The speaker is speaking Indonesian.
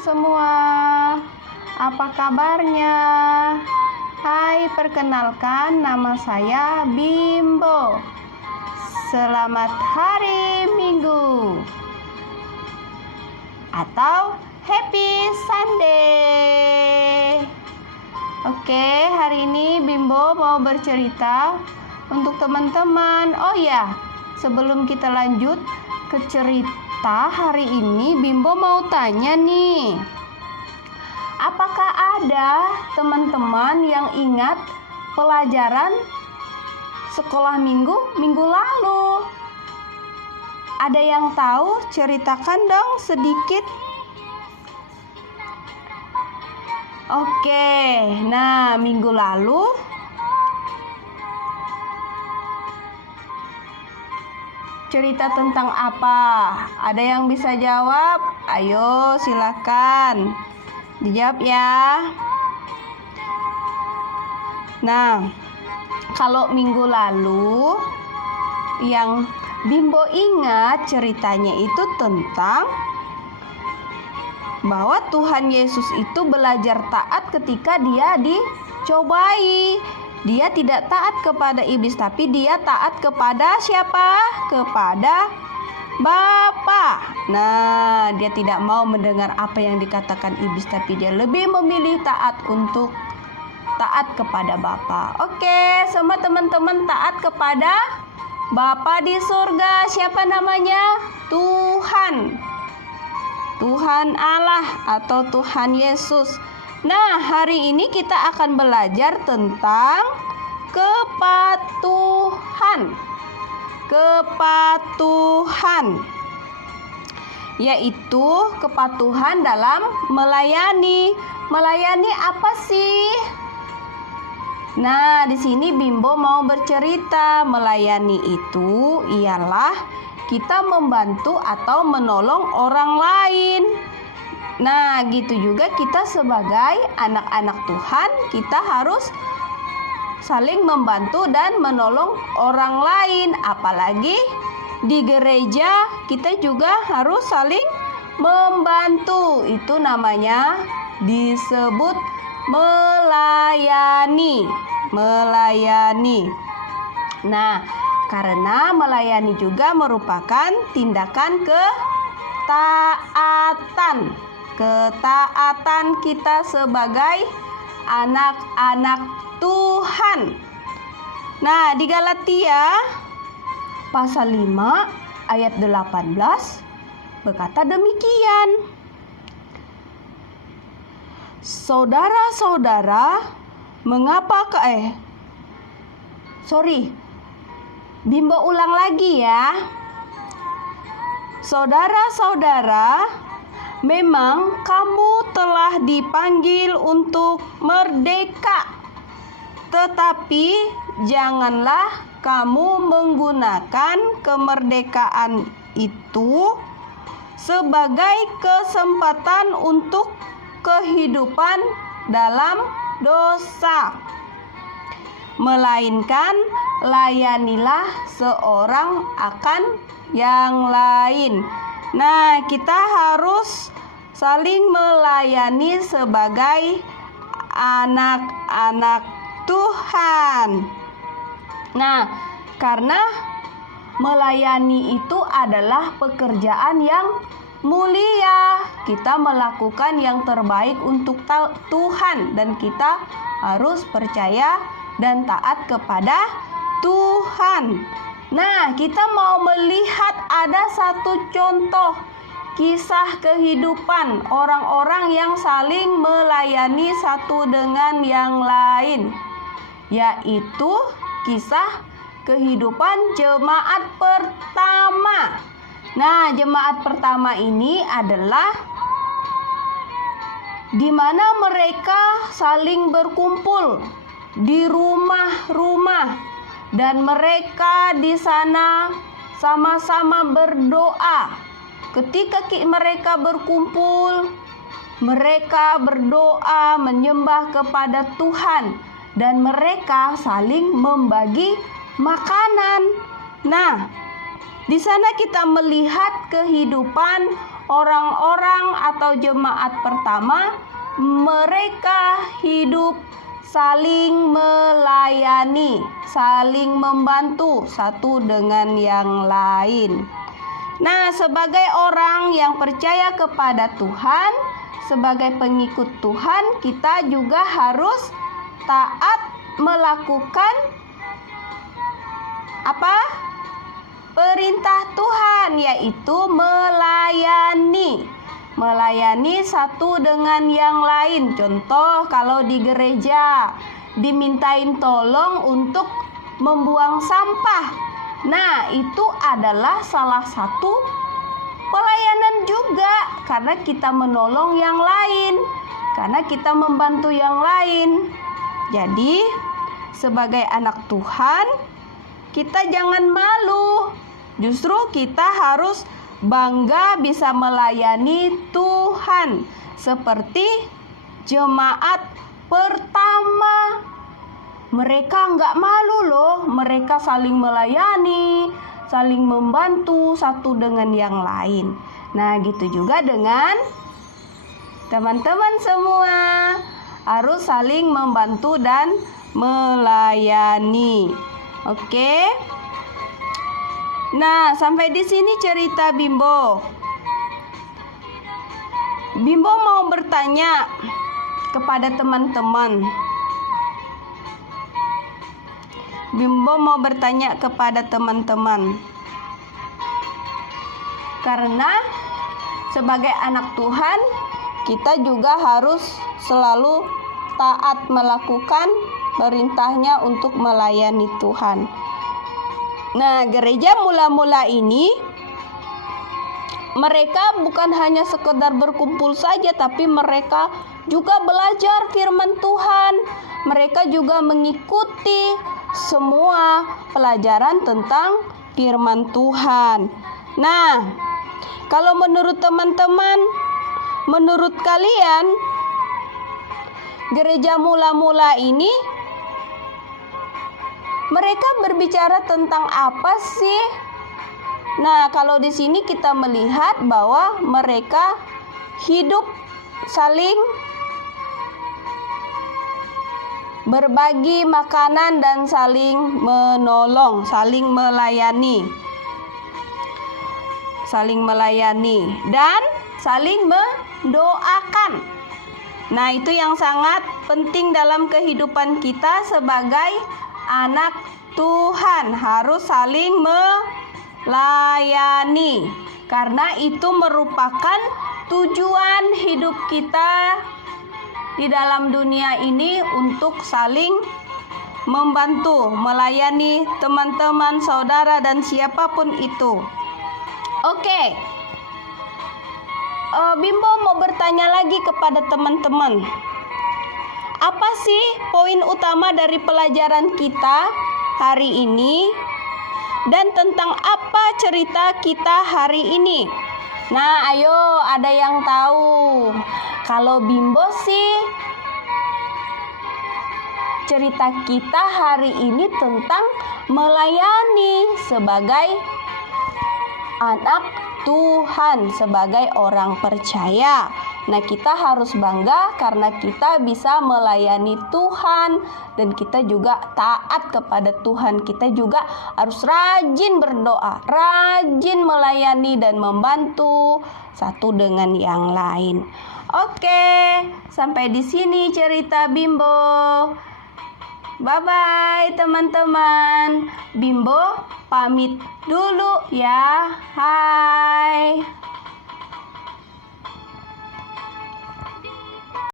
semua. Apa kabarnya? Hai, perkenalkan nama saya Bimbo. Selamat hari Minggu atau Happy Sunday. Oke, hari ini Bimbo mau bercerita untuk teman-teman. Oh ya, sebelum kita lanjut ke cerita hari ini, Bimbo mau tanya nih. Apakah ada teman-teman yang ingat pelajaran sekolah minggu lalu? Ada yang tahu? Ceritakan dong sedikit. Oke, nah minggu lalu cerita tentang apa? Ada yang bisa jawab? Ayo silakan dijawab ya. Nah, kalau minggu lalu yang Bimbo ingat ceritanya itu tentang bahwa Tuhan Yesus itu belajar taat ketika dia dicobai. Dia tidak taat kepada iblis, tapi dia taat kepada siapa? Kepada Bapa. Nah, dia tidak mau mendengar apa yang dikatakan iblis, tapi dia lebih memilih taat untuk taat kepada Bapa. Oke, semua teman-teman taat kepada Bapa di surga. Siapa namanya? Tuhan. Tuhan Allah atau Tuhan Yesus. Nah, hari ini kita akan belajar tentang kepatuhan. Kepatuhan, yaitu kepatuhan dalam melayani. Melayani apa sih? Nah, di sini Bimbo mau bercerita. Melayani itu ialah kita membantu atau menolong orang lain. Nah, gitu juga kita sebagai anak-anak Tuhan, kita harus saling membantu dan menolong orang lain. Apalagi di gereja kita juga harus saling membantu. Itu namanya disebut melayani. Melayani. Nah, karena melayani juga merupakan tindakan ketaatan. Ketaatan kita sebagai anak-anak Tuhan. Nah, di Galatia pasal 5 ayat 18 berkata demikian. Saudara-saudara, Bimbo ulang lagi ya. Saudara-saudara, memang kamu telah dipanggil untuk merdeka, tetapi janganlah kamu menggunakan kemerdekaan itu sebagai kesempatan untuk kehidupan dalam dosa, melainkan layanilah seorang akan yang lain. Nah, kita harus saling melayani sebagai anak-anak Tuhan. Nah, karena melayani itu adalah pekerjaan yang mulia. Kita melakukan yang terbaik untuk Tuhan dan kita harus percaya dan taat kepada Tuhan. Nah, kita mau melihat ada satu contoh kisah kehidupan orang-orang yang saling melayani satu dengan yang lain, yaitu kisah kehidupan jemaat pertama. Nah, jemaat pertama ini adalah di mana mereka saling berkumpul di rumah-rumah dan mereka di sana sama-sama berdoa. Ketika mereka berkumpul, mereka berdoa menyembah kepada Tuhan dan mereka saling membagi makanan. Nah, di sana kita melihat kehidupan orang-orang atau jemaat pertama, mereka hidup saling melayani, saling membantu satu dengan yang lain. Nah, sebagai orang yang percaya kepada Tuhan, sebagai pengikut Tuhan, kita juga harus taat melakukan apa? Perintah Tuhan, yaitu melayani. Melayani satu dengan yang lain. Contoh, kalau di gereja dimintain tolong untuk membuang sampah. Nah, itu adalah salah satu pelayanan juga, karena kita menolong yang lain, karena kita membantu yang lain. Jadi, sebagai anak Tuhan, kita jangan malu. Justru kita harus bangga bisa melayani Tuhan seperti jemaat pertama. Mereka nggak malu loh, mereka saling melayani, saling membantu satu dengan yang lain. Nah, gitu juga dengan teman-teman semua, harus saling membantu dan melayani. Oke. Nah, sampai di sini cerita Bimbo. Bimbo mau bertanya kepada teman-teman. Bimbo mau bertanya kepada teman-teman. Karena sebagai anak Tuhan, kita juga harus selalu taat melakukan perintahnya untuk melayani Tuhan. Nah, gereja mula-mula ini mereka bukan hanya sekedar berkumpul saja, tapi mereka juga belajar firman Tuhan. Mereka juga mengikuti semua pelajaran tentang firman Tuhan. Nah, kalau menurut teman-teman, menurut kalian, gereja mula-mula ini mereka berbicara tentang apa sih? Nah, kalau di sini kita melihat bahwa mereka hidup saling berbagi makanan dan saling menolong, saling melayani. Saling melayani dan saling mendoakan. Nah, itu yang sangat penting dalam kehidupan kita sebagai anak Tuhan, harus saling melayani, karena itu merupakan tujuan hidup kita di dalam dunia ini, untuk saling membantu, melayani teman-teman, saudara, dan siapapun itu. Oke. Bimbo mau bertanya lagi kepada teman-teman. Apa sih poin utama dari pelajaran kita hari ini? Dan tentang apa cerita kita hari ini? Nah, ayo, ada yang tahu? Kalau Bimbo sih, cerita kita hari ini tentang melayani sebagai anak Tuhan, sebagai orang percaya. Nah, kita harus bangga karena kita bisa melayani Tuhan dan kita juga taat kepada Tuhan. Kita juga harus rajin berdoa, rajin melayani dan membantu satu dengan yang lain. Oke, sampai di sini cerita Bimbo. Bye-bye teman-teman. Bimbo pamit dulu ya. Hai.